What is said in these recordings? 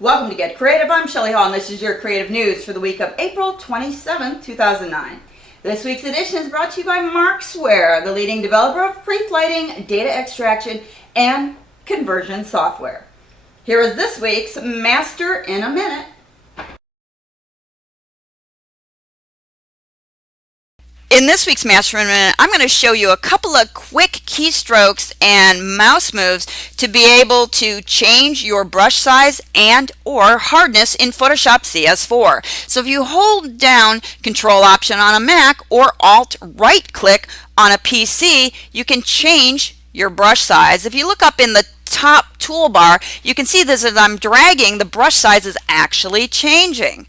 Welcome to Get Creative. I'm Shellie Hall, and this is your creative news for the week of April 27, 2009. This week's edition is brought to you by Marksware, the leading developer of pre-flighting, data extraction, and conversion software. Here is this week's Master in a Minute. In this week's Master in a Minute, I'm going to show you a couple of quick keystrokes and mouse moves to be able to change your brush size and or hardness in Photoshop CS4. So if you hold down Control Option on a Mac or Alt right click on a PC, you can change your brush size. If you look up in the top toolbar, you can see this as I'm dragging, the brush size is actually changing.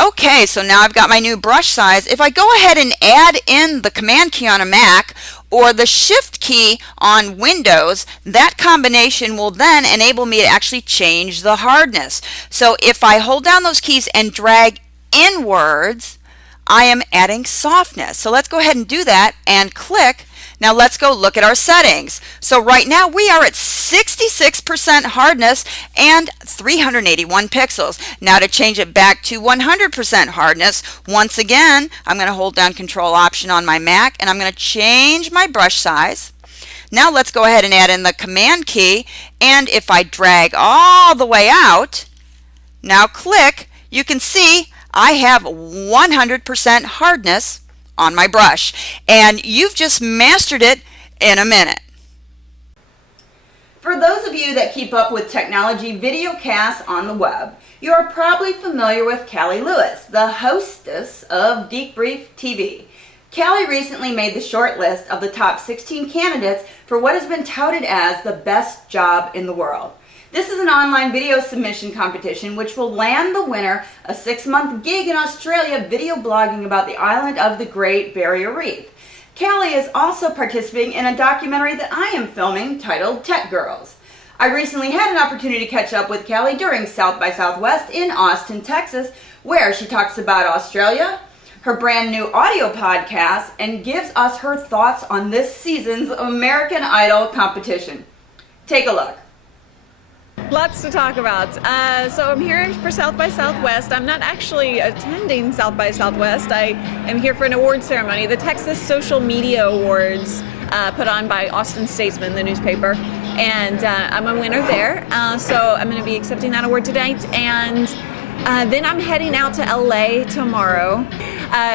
Okay, so now I've got my new brush size. If I go ahead and add in the Command key on a Mac or the Shift key on Windows, that combination will then enable me to actually change the hardness. So if I hold down those keys and drag inwards, I am adding softness. So let's go ahead and do that and click. Now let's go look at our settings. So right now we are at 66% hardness and 381 pixels. Now to change it back to 100% hardness, once again, I'm going to hold down Control Option on my Mac and I'm going to change my brush size. Now let's go ahead and add in the Command key, and if I drag all the way out, now click, you can see I have 100% hardness on my brush, and you've just mastered it in a minute. For those of you that keep up with technology video casts on the web, you are probably familiar with Cali Lewis, the hostess of Debrief TV. Cali recently made the short list of the top 16 candidates for what has been touted as the best job in the world. This is an online video submission competition which will land the winner a 6-month gig in Australia video blogging about the island of the Great Barrier Reef. Cali is also participating in a documentary that I am filming titled Tech Girls. I recently had an opportunity to catch up with Cali during South by Southwest in Austin, Texas, where she talks about Australia, her brand new audio podcast, and gives us her thoughts on this season's American Idol competition. Take a look. Lots to talk about. So I'm here for South by Southwest. I'm not actually attending South by Southwest. I am here for an award ceremony, the Texas Social Media Awards, put on by Austin Statesman, the newspaper. And I'm a winner there. So I'm going to be accepting that award tonight. And then I'm heading out to LA tomorrow.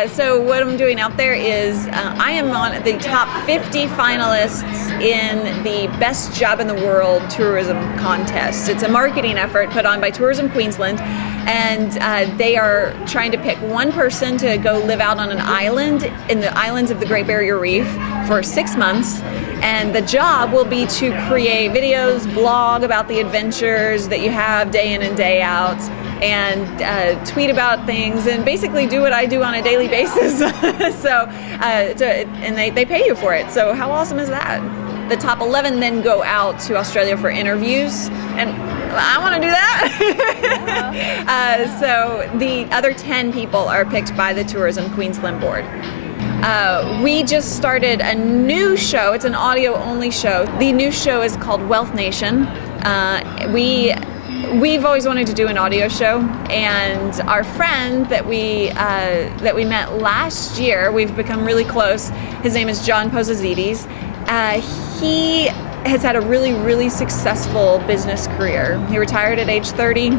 So what I'm doing out there is I am on the top 50 finalists in the Best Job in the World tourism contest. It's a marketing effort put on by Tourism Queensland, and they are trying to pick one person to go live out on an island in the islands of the Great Barrier Reef for 6 months. And the job will be to create videos, blog about the adventures that you have day in and day out, and tweet about things, and basically do what I do on a daily basis. And they pay you for it. So how awesome is that? The top 11 then go out to Australia for interviews, and I want to do that. So the other 10 people are picked by the Tourism Queensland Board. We just started a new show. It's an audio-only show. The new show is called Wealth Nation. We've always wanted to do an audio show, and our friend that we met last year, we've become really close. His name is John Posazides. He has had a really, really successful business career. He retired at age 30,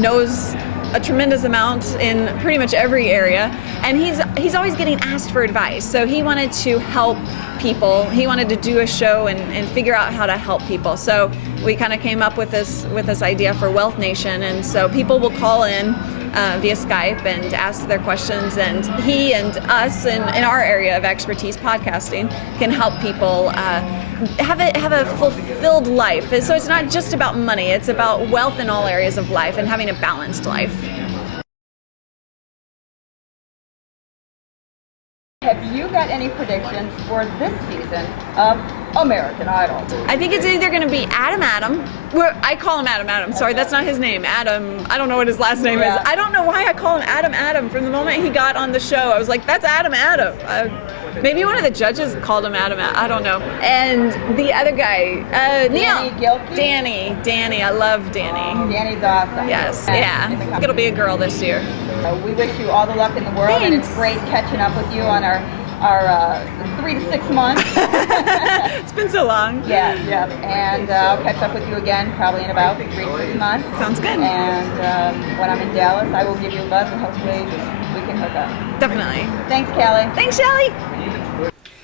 knows a tremendous amount in pretty much every area, and he's always getting asked for advice. So he wanted to help people. He wanted to do a show and figure out how to help people. So we kind of came up with this idea for Wealth Nation, and so people will call in via Skype and ask their questions, and he and us in our area of expertise, podcasting, can help people have a fulfilled life. So it's not just about money, it's about wealth in all areas of life and having a balanced life. Have you got any predictions for this season of American Idol? I think it's either going to be Adam. Well, I call him Adam. Sorry, that's not his name. Adam. I don't know what his last name is. I don't know why I call him Adam. From the moment he got on the show, I was like, that's Adam. Maybe one of the judges called him Adam. I don't know. And the other guy, Neil. Danny. I love Danny. Danny's awesome. Yes. Yeah. It'll be a girl this year. We wish you all the luck in the world. Thanks. And it's great catching up with you on our 3 to 6 months. It's been so long. Yeah. And I'll catch up with you again probably in about 3 to 6 months. Sounds good. And when I'm in Dallas, I will give you a buzz and hopefully we can hook up. Definitely. Thanks, Callie. Thanks, Shellie.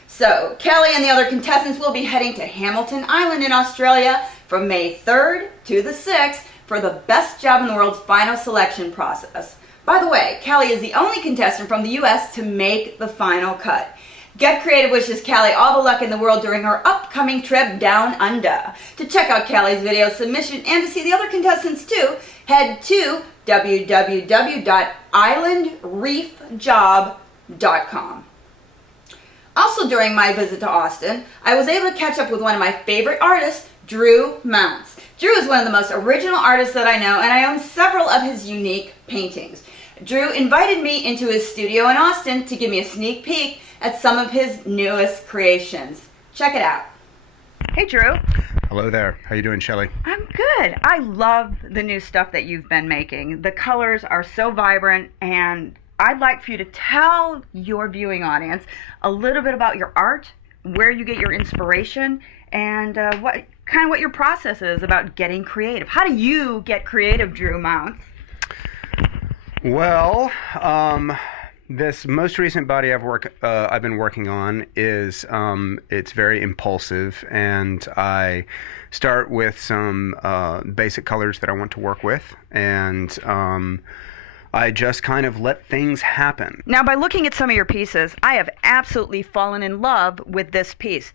So, Kelly and the other contestants will be heading to Hamilton Island in Australia from May 3rd to the 6th for the Best Job in the World's final selection process. By the way, Kelly is the only contestant from the U.S. to make the final cut. Get Creative wishes Kelly all the luck in the world during her upcoming trip down under. To check out Kelly's video submission and to see the other contestants too, head to www.islandreefjob.com. Also during my visit to Austin, I was able to catch up with one of my favorite artists, Drew Mounce. Drew is one of the most original artists that I know, and I own several of his unique paintings. Drew invited me into his studio in Austin to give me a sneak peek at some of his newest creations. Check it out. Hey, Drew. Hello there. How you doing, Shellie? I'm good. I love the new stuff that you've been making. The colors are so vibrant, and I'd like for you to tell your viewing audience a little bit about your art, where you get your inspiration, and what your process is about getting creative. How do you get creative, Drew Mounce? Well, this most recent body I've been working on is it's very impulsive, and I start with some basic colors that I want to work with, and I just kind of let things happen. Now, by looking at some of your pieces, I have absolutely fallen in love with this piece.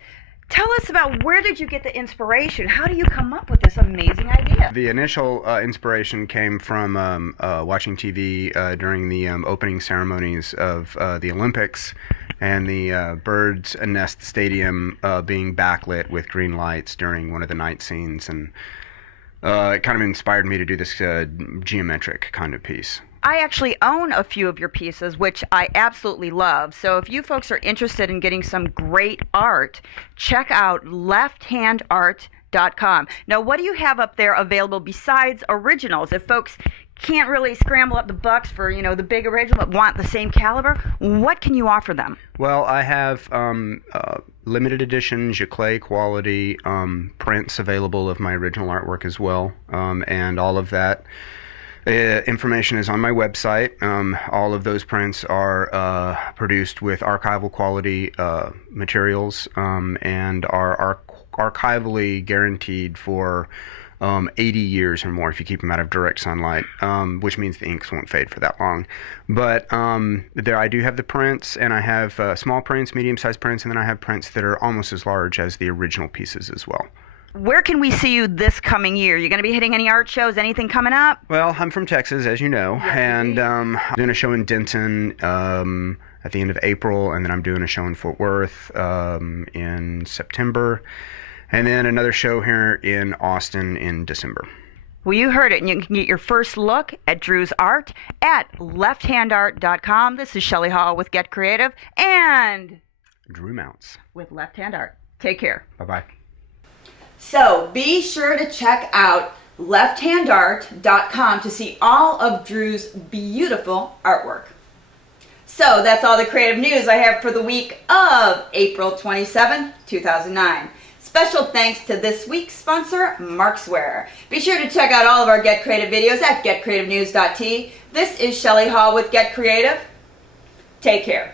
Tell us about where did you get the inspiration? How do you come up with this amazing idea? The initial inspiration came from watching TV during the opening ceremonies of the Olympics and the Bird's Nest Stadium being backlit with green lights during one of the night scenes. And it kind of inspired me to do this geometric kind of piece. I actually own a few of your pieces, which I absolutely love. So if you folks are interested in getting some great art, check out lefthandart.com. Now, what do you have up there available besides originals? If folks can't really scramble up the bucks for, the big original but want the same caliber, what can you offer them? Well, I have limited edition Giclée quality prints available of my original artwork as well, and all of that information is on my website. All of those prints are produced with archival quality materials and are archivally guaranteed for 80 years or more if you keep them out of direct sunlight, which means the inks won't fade for that long. But there I do have the prints, and I have small prints, medium-sized prints, and then I have prints that are almost as large as the original pieces as well. Where can we see you this coming year? You're going to be hitting any art shows? Anything coming up? Well, I'm from Texas, as you know, and I'm doing a show in Denton at the end of April, and then I'm doing a show in Fort Worth in September, and then another show here in Austin in December. Well, you heard it, and you can get your first look at Drew's art at lefthandart.com. This is Shellie Hall with Get Creative and Drew Mounce with Left Hand Art. Take care. Bye-bye. So be sure to check out lefthandart.com to see all of Drew's beautiful artwork. So that's all the creative news I have for the week of April 27, 2009. Special thanks to this week's sponsor, Markswear. Be sure to check out all of our Get Creative videos at getcreativenews.tv. This is Shellie Hall with Get Creative. Take care.